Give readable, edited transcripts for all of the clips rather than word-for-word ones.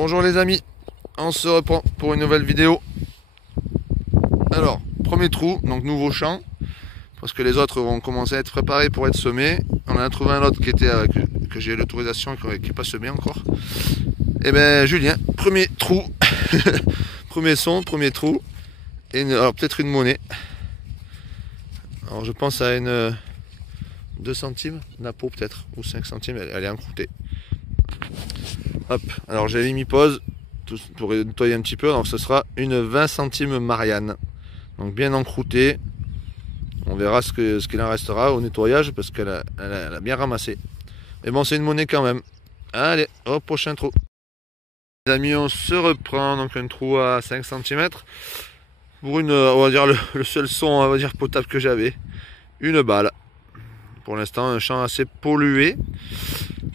Bonjour les amis, on se reprend pour une nouvelle vidéo. Alors, premier trou, donc nouveau champ, parce que les autres vont commencer à être préparés pour être semés. On en a trouvé un autre qui était que j'ai l'autorisation et qui n'est pas semé encore. Et ben Julien, premier trou, premier son, premier trou, et alors peut-être une monnaie. Alors je pense à une 2 centimes, napo peut-être, ou 5 centimes, elle est encroûtée. Hop, alors j'avais mis pause pour nettoyer un petit peu, donc ce sera une 20 centimes Marianne. Donc bien encroûtée. On verra ce qu'il en restera au nettoyage parce qu'elle a bien ramassé. Mais bon, c'est une monnaie quand même. Allez, au prochain trou. Les amis, on se reprend. Donc un trou à 5 cm. Pour une, on va dire le seul son, on va dire potable que j'avais. Une balle. Pour l'instant, un champ assez pollué.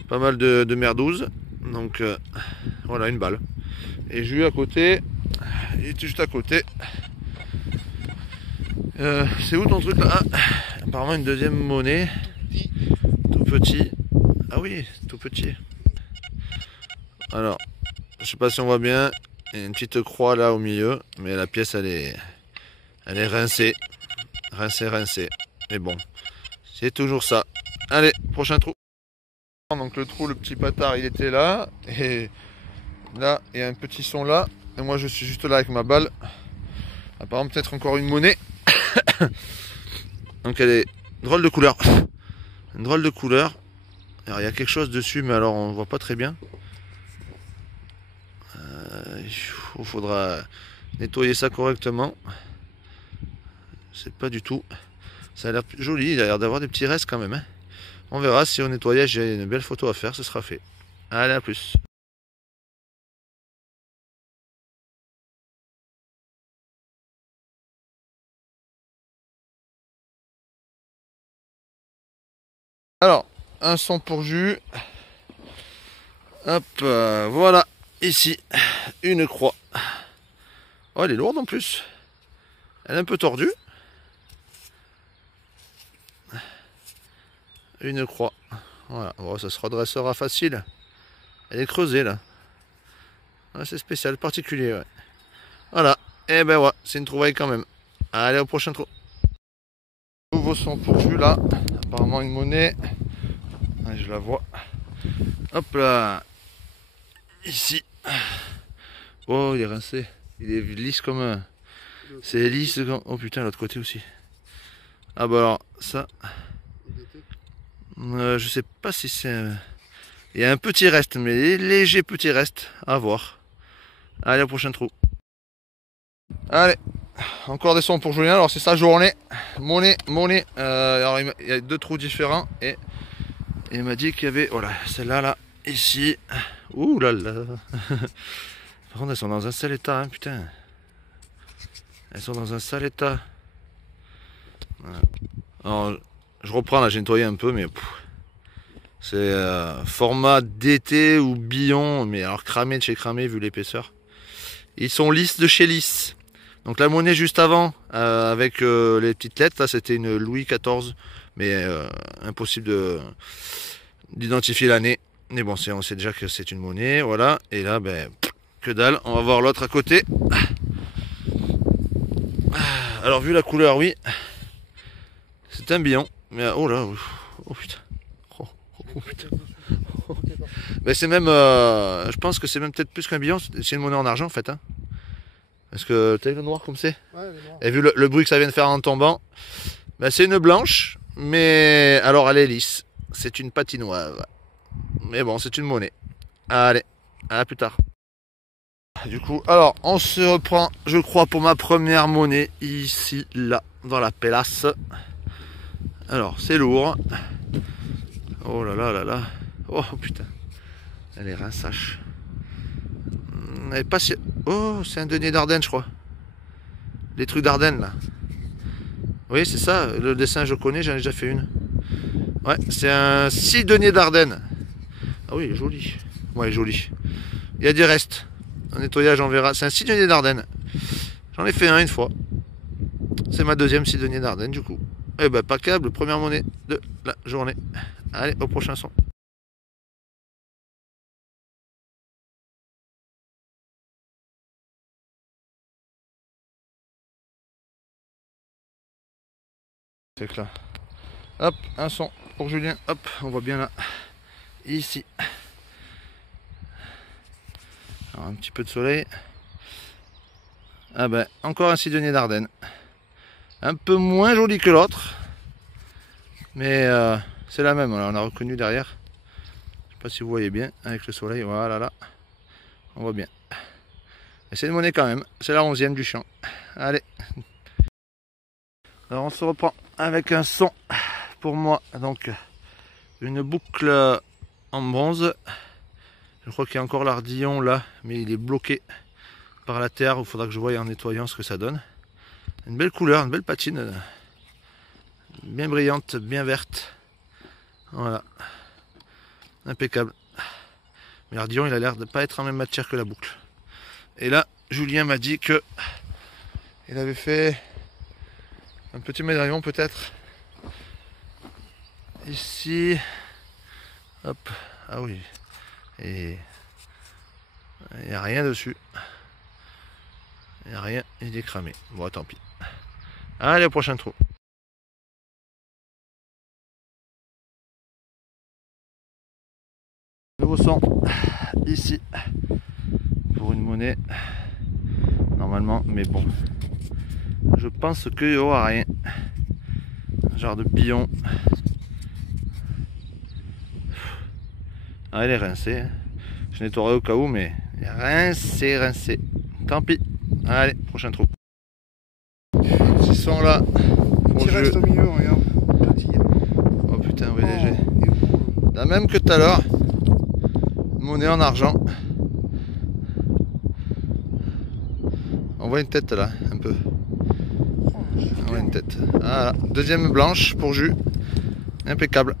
Pas mal de merdouze. Donc voilà, une balle. Et j'ai eu à côté. Il était juste à côté. C'est où ton truc là? Ah, apparemment une deuxième monnaie. Tout petit. Ah oui, tout petit. Alors, je sais pas si on voit bien. Il y a une petite croix là au milieu. Mais la pièce elle est rincée. Rincée. Mais bon, c'est toujours ça. Allez, prochain trou. Donc le trou, le petit patard, il était là. Et là, il y a un petit son là. Et moi je suis juste là avec ma balle. Apparemment peut-être encore une monnaie. Donc elle est drôle de couleur. Une drôle de couleur. Alors il y a quelque chose dessus, mais alors on voit pas très bien. Il faudra nettoyer ça correctement. C'est pas du tout. Ça a l'air joli, il a l'air d'avoir des petits restes quand même. Hein. On verra si au nettoyage j'ai une belle photo à faire, ce sera fait. Allez, à plus. Alors, un son pour jus. Hop, voilà, ici, une croix. Oh, elle est lourde en plus. Elle est un peu tordue. Une croix. Voilà, bon, ça se redressera facile. Elle est creusée là. Ah, c'est spécial, particulier. Ouais. Voilà, et ben ouais, c'est une trouvaille quand même. Allez, au prochain trou. Nouveau son pour jus là. Apparemment une monnaie. Ouais, je la vois. Hop là. Ici. Oh, il est rincé. Il est lisse comme un. C'est lisse comme. Oh putain, l'autre côté aussi. Ah bah alors, ça. Je sais pas si c'est. Il y a un petit reste, mais léger petit reste. À voir. Allez, au prochain trou. Allez. Encore des sons pour Julien. Alors, c'est sa journée. Monnaie. Alors, il y a deux trous différents. Et il m'a dit qu'il y avait. Voilà, celle-là, là. Ici. Ouh là là. Par contre, elles sont dans un sale état, hein, putain. Elles sont dans un sale état. Voilà. Alors, je reprends là, j'ai nettoyé un peu, mais c'est format DT ou billon, mais alors cramé de chez cramé vu l'épaisseur. Ils sont lisses de chez lisse. Donc la monnaie juste avant, avec les petites lettres, là c'était une Louis XIV, mais impossible d'identifier l'année. Mais bon, on sait déjà que c'est une monnaie, voilà. Et là, ben, que dalle. On va voir l'autre à côté. Alors vu la couleur, oui, c'est un billon. Mais oh là, oh putain. Oh putain. Mais c'est même, je pense que c'est même peut-être plus qu'un billon. C'est une monnaie en argent en fait. Hein. Parce que t'as vu le noir comme c'est. Ouais, et vu le bruit que ça vient de faire en tombant, ben, c'est une blanche, mais alors elle est lisse. C'est une patinoire. Mais bon, c'est une monnaie. Allez, à plus tard. Du coup, alors on se reprend, je crois, pour ma première monnaie ici, là, dans la pélasse. Alors, c'est lourd. Oh là là là là. Oh putain. Elle est rinçache. Elle est pas si... Oh, c'est un denier d'Ardennes, je crois. Les trucs d'Ardennes, là. Oui, c'est ça. Le dessin, je connais, j'en ai déjà fait une. Ouais, c'est un 6 deniers d'Ardennes. Ah oui, il est joli. Ouais, joli. Il y a des restes. Un nettoyage, on verra. C'est un 6 deniers d'Ardennes. J'en ai fait un une fois. C'est ma deuxième 6 deniers d'Ardennes, du coup. Eh ben, pas câble, première monnaie de la journée. Allez, au prochain son. C'est que là. Hop, un son pour Julien. Hop, on voit bien là. Ici. Alors, un petit peu de soleil. Ah ben, encore un Sidonie d'Ardennes. Un peu moins joli que l'autre. Mais c'est la même. Alors, on a reconnu derrière. Je sais pas si vous voyez bien avec le soleil. Voilà, là. On voit bien. Et c'est une monnaie quand même. C'est la 11e du champ. Allez. Alors, on se reprend avec un son pour moi. Donc, une boucle en bronze. Je crois qu'il y a encore l'ardillon là, mais il est bloqué par la terre. Il faudra que je voie en nettoyant ce que ça donne. Une belle couleur, une belle patine. Bien brillante, bien verte. Voilà. Impeccable. Mais l'ardillon, il a l'air de ne pas être en même matière que la boucle. Et là, Julien m'a dit que il avait fait un petit médaillon peut-être. Ici. Hop. Ah oui. Et il n'y a rien dessus. Il n'y a rien, il est cramé. Bon, tant pis. Allez, au prochain trou. Nouveau son ici pour une monnaie normalement, mais bon, je pense qu'il n'y aura rien. Genre de billon. Ah, elle est rincée. Je nettoierai au cas où, mais rincé, rincé. Tant pis. Allez, prochain trou. Ils sont là. Qui reste au milieu, regarde. Oh putain, oui, léger. La même que tout à l'heure. Monnaie en argent. On voit une tête là, un peu. On voit une tête. Voilà. Deuxième blanche pour jus. Impeccable.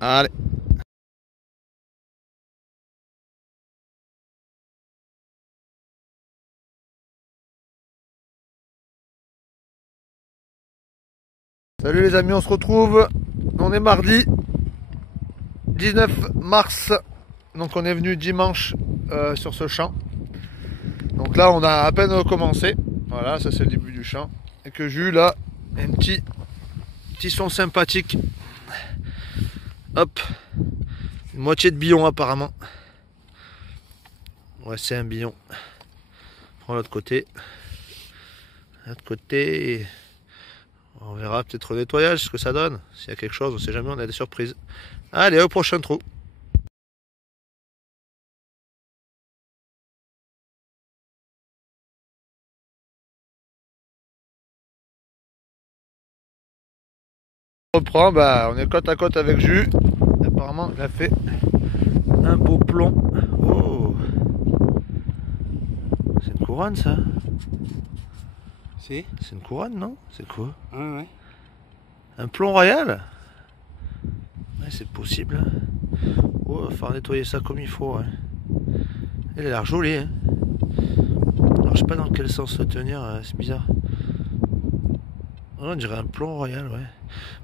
Allez. Salut les amis, on se retrouve. On est mardi 19 mars. Donc on est venu dimanche sur ce champ. Donc là on a à peine commencé. Voilà, ça c'est le début du champ. Et que j'ai eu là un petit son sympathique. Hop. Une moitié de billon apparemment. Ouais, c'est un billon. Prends l'autre côté. L'autre côté. On verra peut-être au nettoyage ce que ça donne. S'il y a quelque chose, on ne sait jamais, on a des surprises. Allez, au prochain trou. On reprend, bah, on est côte à côte avec Jus. Apparemment, il a fait un beau plomb. Oh, c'est une couronne ça? C'est une couronne, non? C'est quoi? Ouais, ouais. Un plomb royal? Ouais, c'est possible. Oh, il va falloir nettoyer ça comme il faut. Hein. Elle a l'air jolie. Hein. Alors, je sais pas dans quel sens le tenir, c'est bizarre. Oh, on dirait un plomb royal, ouais.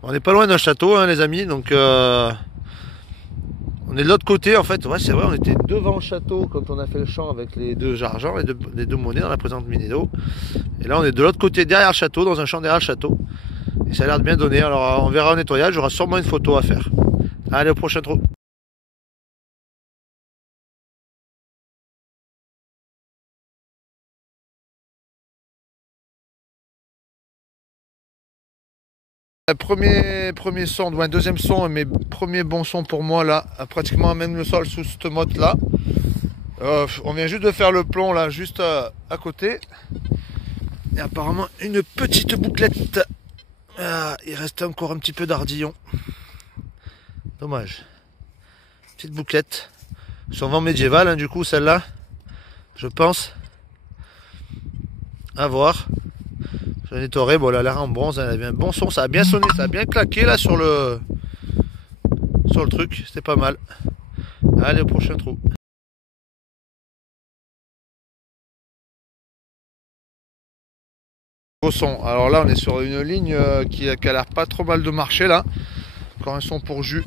Bon, on n'est pas loin d'un château, hein, les amis, donc on est de l'autre côté en fait. Ouais, c'est vrai, on était devant le château quand on a fait le champ avec les deux argents, les deux monnaies dans la présente vidéo. Et là, on est de l'autre côté, derrière le château, dans un champ derrière le château. Et ça a l'air de bien donner. Alors, on verra au nettoyage, j'aurai sûrement une photo à faire. Allez, au prochain trou. Premier son, ouais, deuxième son, mais premier bon son pour moi là, pratiquement même le sol sous cette motte là. On vient juste de faire le plomb là, juste à côté. Et apparemment une petite bouclette. Ah, il reste encore un petit peu d'ardillon. Dommage. Petite bouclette. Sûrement médiévale, hein, du coup celle-là. Je pense. À voir. Je l'ai nettoyé, bon, elle a l'air en bronze, elle avait un bon son, ça a bien sonné, ça a bien claqué là sur le truc, c'était pas mal. Allez, au prochain trou. Au son, alors là on est sur une ligne qui a l'air pas trop mal de marcher là. Encore un son pour Jus,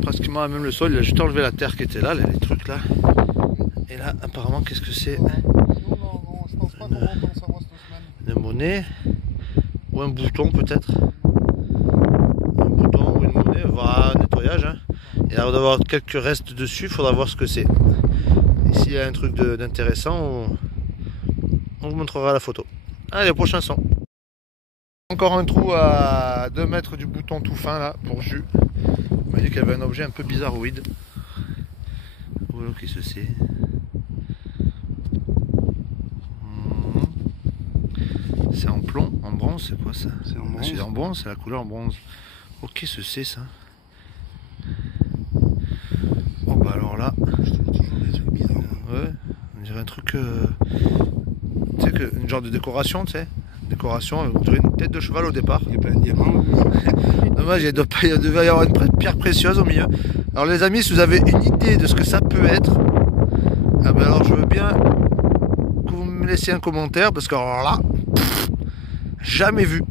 pratiquement à même le sol, il a juste enlevé la terre qui était là, les trucs là. Et là apparemment qu'est-ce que c'est? Une monnaie ou un bouton peut-être. Il y a l'air d'avoir quelques restes dessus, il faudra voir ce que c'est. Et s'il y a un truc d'intéressant, on vous montrera la photo. Allez, prochain son. Encore un trou à 2 mètres du bouton tout fin là pour Jus. Il m'a dit qu'il y avait un objet un peu bizarroïde. Voilà qui se sait. C'est en plomb, en bronze, c'est quoi ça? C'est en bronze. C'est en bronze, c'est la couleur bronze. Oh, qu'est-ce que c'est ça? Oh bah alors là. Je trouve toujours des trucs bizarres. Ouais, on dirait un truc. Tu sais, une genre de décoration, tu sais. Décoration, on dirait une tête de cheval au départ. Il n'y a pas un diamant. Dommage, il devait y avoir une pierre précieuse au milieu. Alors les amis, si vous avez une idée de ce que ça peut être, ah ben alors je veux bien que vous me laissiez un commentaire, parce que alors là, jamais vu.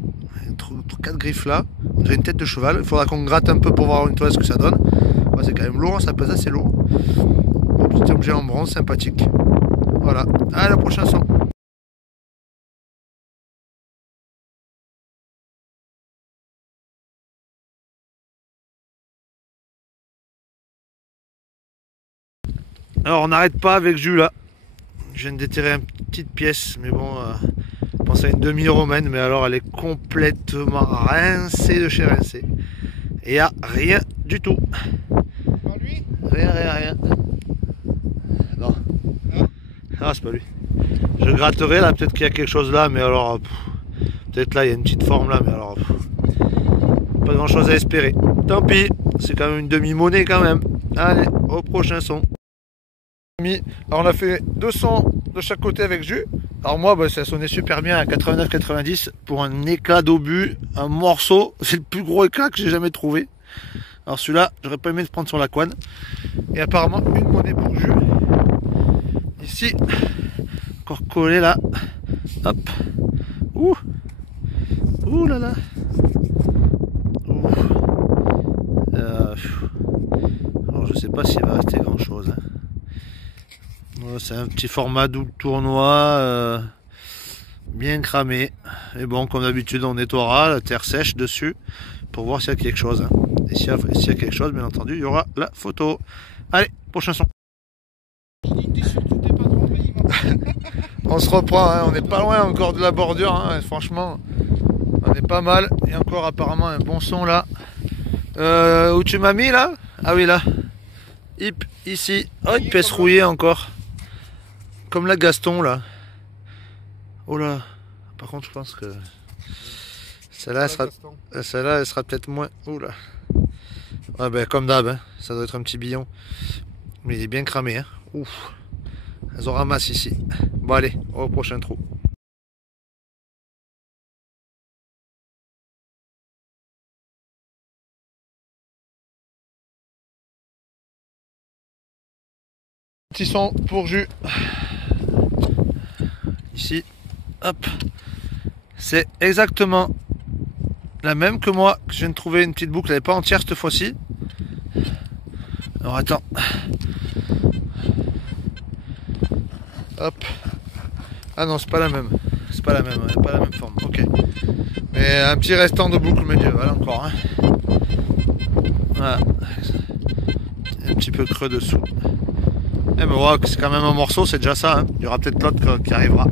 4 griffes là, on dirait une tête de cheval. Il faudra qu'on gratte un peu pour voir une toile ce que ça donne. Ouais, c'est quand même lourd, ça pèse assez lourd. Bon, petit objet en bronze, sympathique. Voilà, à la prochaine son. Alors on n'arrête pas avec Jus là. Je viens de déterrer une petite pièce, mais bon, je pense à une demi-romaine, mais alors elle est complètement rincée de chez rincée. Et il n'y a rien du tout. Pas lui? Rien. Non. Ah, c'est pas lui. Je gratterai là, peut-être qu'il y a quelque chose là, mais alors, peut-être là il y a une petite forme là, mais alors, pas grand chose à espérer. Tant pis, c'est quand même une demi-monnaie quand même. Allez, au prochain son. Alors on a fait 2 sons de chaque côté avec Jus. Alors moi ça sonnait super bien à 89-90 pour un éclat d'obus, un morceau, c'est le plus gros éclat que j'ai jamais trouvé. Alors celui-là j'aurais pas aimé le prendre sur la couenne. Et apparemment une monnaie pour Jus. Ici, encore collé là. Hop. Ouh là là. Alors je sais pas s'il va rester grand chose. Hein. C'est un petit format double tournoi, bien cramé. Et bon, comme d'habitude, on nettoiera la terre sèche dessus pour voir s'il y a quelque chose. Hein. Et s'il y a quelque chose, bien entendu, il y aura la photo. Allez, prochain son. On se reprend, hein. On n'est pas loin encore de la bordure. Hein. Franchement, on est pas mal. Et encore apparemment un bon son là. Où tu m'as mis là? Ah oui, là. Hip, ici. Oh, une pièce rouillée encore. Comme la Gaston là. Oh là. Par contre je pense que celle-là elle sera peut-être moins. Oh là. Ouais ben comme d'hab, hein. Ça doit être un petit billon. Mais il est bien cramé. Hein. Ouf. Elles en ramassent ici. Bon allez, au prochain trou. Petit son pour Jus. Ici, hop, c'est exactement la même que moi, que je viens de trouver une petite boucle, elle n'est pas entière cette fois-ci. Alors attends, hop, ah non c'est pas la même, elle n'a pas la même forme, ok. Mais un petit restant de boucle médiévale encore, hein. Voilà, un petit peu creux dessous. Eh ben ouais, c'est quand même un morceau, c'est déjà ça, hein. Il y aura peut-être l'autre qui arrivera.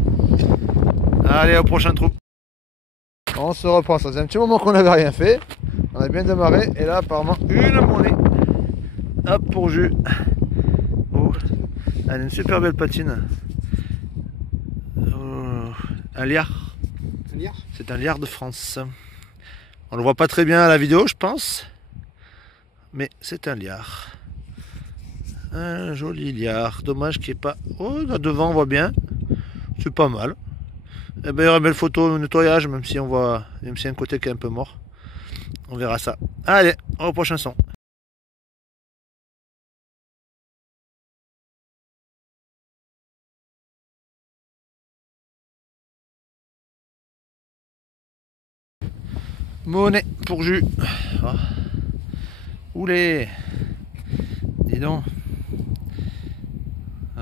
Allez, au prochain trou. On se reprend, ça faisait un petit moment qu'on n'avait rien fait. On a bien démarré, et là apparemment une monnaie. Hop pour Jus. Oh. Elle a une super belle patine. Oh. Un liard. C'est un liard de France. On le voit pas très bien à la vidéo, je pense. Mais c'est un liard. Un joli liard. Dommage qu'il n'y ait pas... Oh, là devant on voit bien. C'est pas mal. Eh ben, il y aura une belle photo au nettoyage, même si on voit... Même si y a un côté qui est un peu mort. On verra ça. Allez, au prochain son. Monnaie pour Jus. Oh. Oulé. Dis donc. Il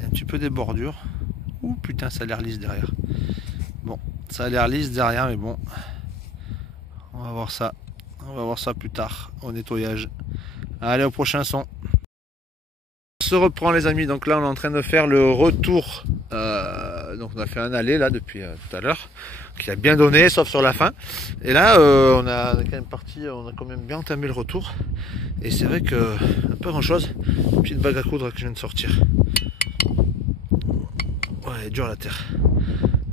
y a un petit peu des bordures. Ouh putain, ça a l'air lisse derrière. Bon, ça a l'air lisse derrière, mais bon. On va voir ça On va voir ça plus tard au nettoyage. Allez, au prochain son. On se reprend les amis, donc là on est en train de faire le retour. Donc on a fait un aller là depuis tout à l'heure, qui a bien donné, sauf sur la fin. Et là on a quand même parti, on a quand même bien entamé le retour. Et c'est vrai que pas grand chose. Une petite bague à coudre que je viens de sortir. Ouais, elle est dure la terre.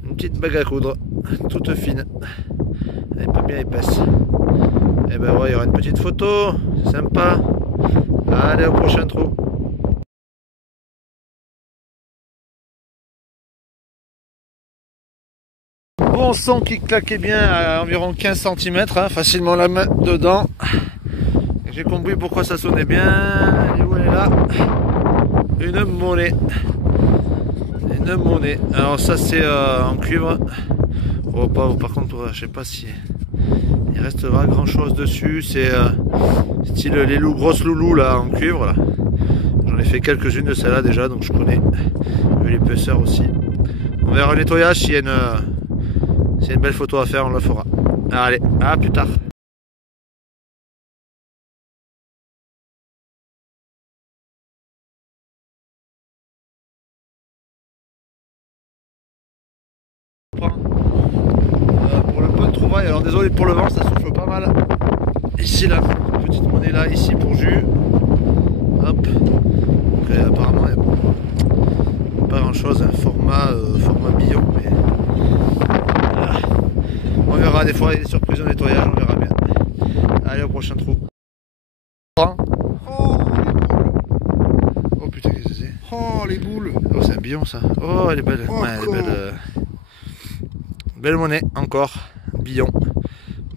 Une petite bague à coudre, toute fine. Elle est pas bien épaisse. Et ben ouais, il y aura une petite photo, c'est sympa. Allez, au prochain trou. Bon son qui claquait bien à environ 15 cm, hein, facilement la main dedans. J'ai compris pourquoi ça sonnait bien. Et où elle est là? Une monnaie. Une monnaie. Alors ça c'est en cuivre. Oh, pas, par contre, je sais pas si il restera grand chose dessus. C'est style les grosses loulous là en cuivre là. J'en ai fait quelques-unes de celles-là déjà, donc je connais. Vu l'épaisseur aussi. On verra le nettoyage s'il y a une belle photo à faire, on la fera. Allez, à plus tard. Pour le peu de trouvailles, alors désolé pour le vent, ça souffle pas mal. Ici là, petite monnaie là, ici pour jus. Hop. Donc, apparemment il n'y a pas grand chose, un format billon, mais on verra, des fois il y a des surprises au nettoyage, on verra bien. Allez, au prochain trou. Oh, les boules. Oh putain, qu'est-ce que c'est? Oh, les boules. Oh, c'est un billon ça. Oh, elle est belle. Oh, ouais, elle est belle. Belle monnaie, encore. Billon.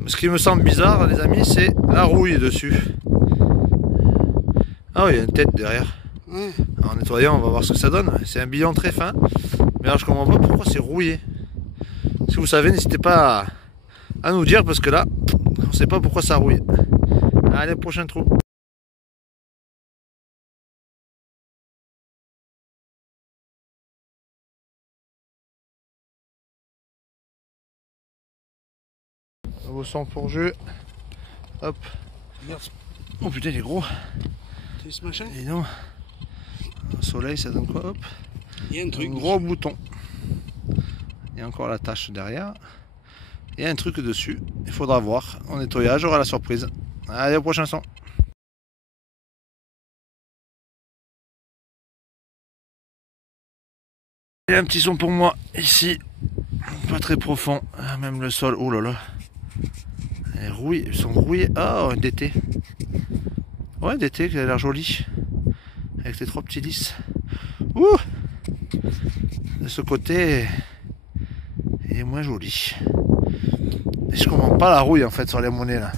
Ce qui me semble bizarre, les amis, c'est la rouille dessus. Ah oui, il y a une tête derrière. Ouais. En nettoyant, on va voir ce que ça donne. C'est un billon très fin. Mais alors, je comprends pas pourquoi c'est rouillé. Si vous savez, n'hésitez pas à nous dire, parce que là, on sait pas pourquoi ça rouille. Allez, prochain trou. Nouveau son pour jeu. Hop. Merci. Oh putain, il est gros. C'est ce machin? Et non. Le soleil, ça donne quoi? Hop. Il y a un truc. Un gros bouton. Il y a encore la tache derrière. Il y a un truc dessus. Il faudra voir. Au nettoyage, aura la surprise. Allez, au prochain son. Il y a un petit son pour moi ici. Pas très profond. Même le sol. Oh là là. Ils sont rouillés. Ah, un DT. Ouais, DT qui a l'air joli. Avec les trois petits lys. Ouh! De ce côté, il est moins joli. Et je comprends pas la rouille en fait sur les monnaies là.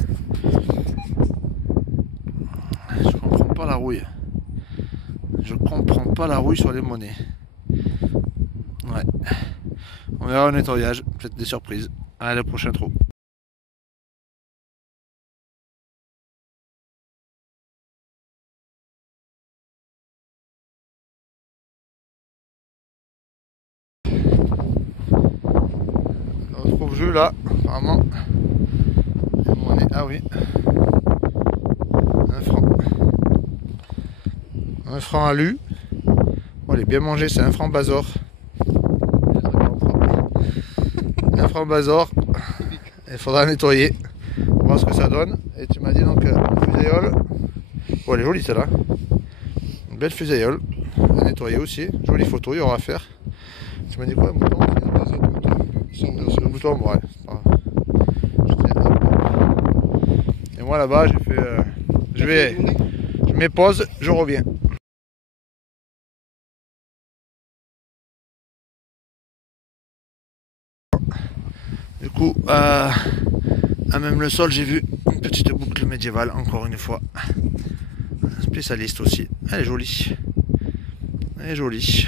Je comprends pas la rouille. Je comprends pas la rouille sur les monnaies. Ouais. On verra au nettoyage. Peut-être des surprises. Allez, le prochain trou. On retrouve jeu là, apparemment. Ah oui. Un franc. Un franc à lu. Bon, il est bien mangé, c'est un franc Bazor. Un franc Bazor. Il faudra nettoyer. Voir ce que ça donne. Et tu m'as dit donc fusaïole. Oh, elle est jolie celle-là. Une belle fusaïole. À nettoyer aussi. Jolie photo, il y aura à faire. Tu m'as dit quoi, un bouton? Le bouton, ouais. Et moi là-bas, j'ai fait. Je mets pause, je reviens. Du coup, à même le sol, j'ai vu une petite boucle médiévale, encore une fois. Spécialiste aussi. Elle est jolie. Elle est jolie.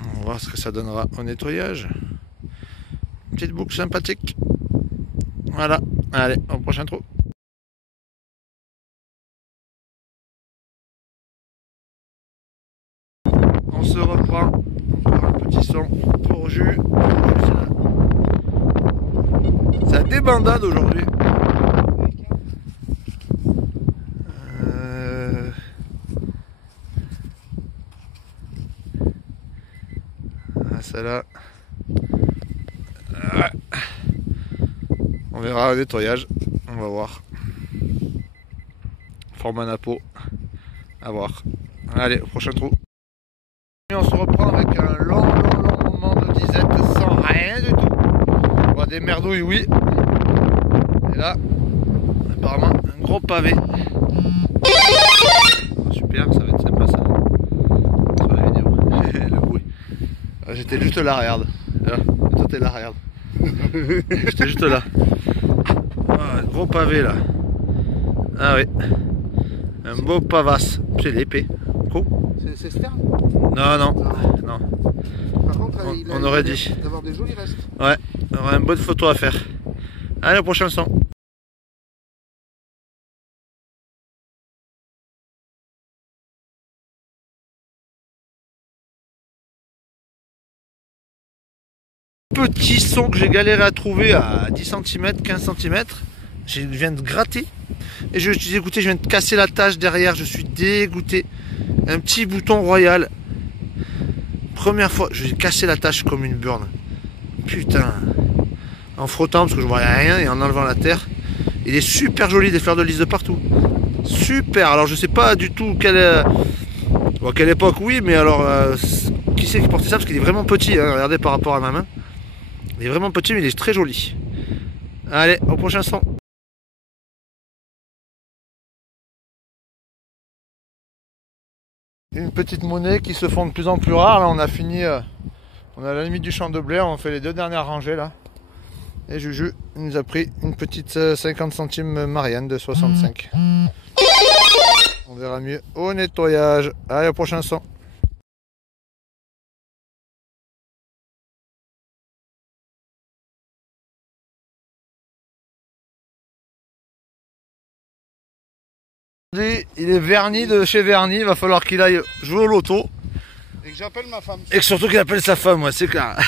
On va voir ce que ça donnera au nettoyage. Une petite boucle sympathique. Voilà. Allez, au prochain trou. On se reprend. Encore un petit son pour jus. C'est la débandade aujourd'hui. Celle-là. On verra le nettoyage. On va voir. Format napo. À voir. Allez, au prochain trou. Et on se reprend avec un long moment de disette sans rien du tout. On voit des merdouilles, oui. Et là, apparemment, un gros pavé. Super, ça va être sympa ça. Sur la vidéo. Le bruit. J'étais juste là, regarde. Là. Toi t'es là, regarde. J'étais juste là. Ah, un gros pavé là. Ah oui. Un beau pavasse. C'est l'épée. Cool. C'est Stern? Non. Par contre, On aurait dit. D'avoir des jolis restes. Ouais, on aura une bonne photo à faire. Allez, au prochain son. Petit son que j'ai galéré à trouver à 10 cm, 15 cm. Je viens de gratter. Et je dis écoutez, je viens de casser la tâche derrière, je suis dégoûté. Un petit bouton royal. Première fois, je vais casser la tâche comme une burne. Putain. En frottant parce que je voyais rien et en enlevant la terre. Il est super joli, des fleurs de lys de partout. Super. Alors je sais pas du tout quelle époque, oui, mais alors qui c'est qui portait ça parce qu'il est vraiment petit. Hein, regardez par rapport à ma main. Il est vraiment petit, mais il est très joli. Allez, au prochain son. Une petite monnaie qui se font de plus en plus rare. Là, on a fini, on est à la limite du champ de blé. On fait les deux dernières rangées là. Et Juju nous a pris une petite 50 centimes Marianne de 65. On verra mieux au nettoyage. Allez, au prochain son. Il est verni de chez Verni, il va falloir qu'il aille jouer au loto. Et que j'appelle ma femme. Et que surtout qu'il appelle sa femme, ouais, c'est clair.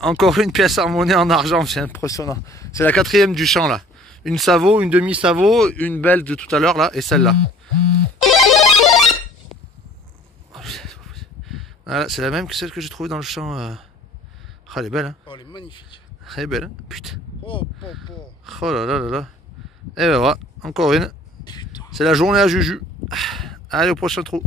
Encore une pièce en monnaie en argent, c'est impressionnant. C'est la 4e du champ là. Une Savo, une demi-Savo, une belle de tout à l'heure là, et celle-là. Voilà, c'est la même que celle que j'ai trouvée dans le champ. Ah, elle est belle, hein. Oh, elle est magnifique. Elle est belle, hein. Putain. Oh. Oh là là là là. Et ben voilà, encore une. C'est la journée à Juju. Allez, au prochain trou.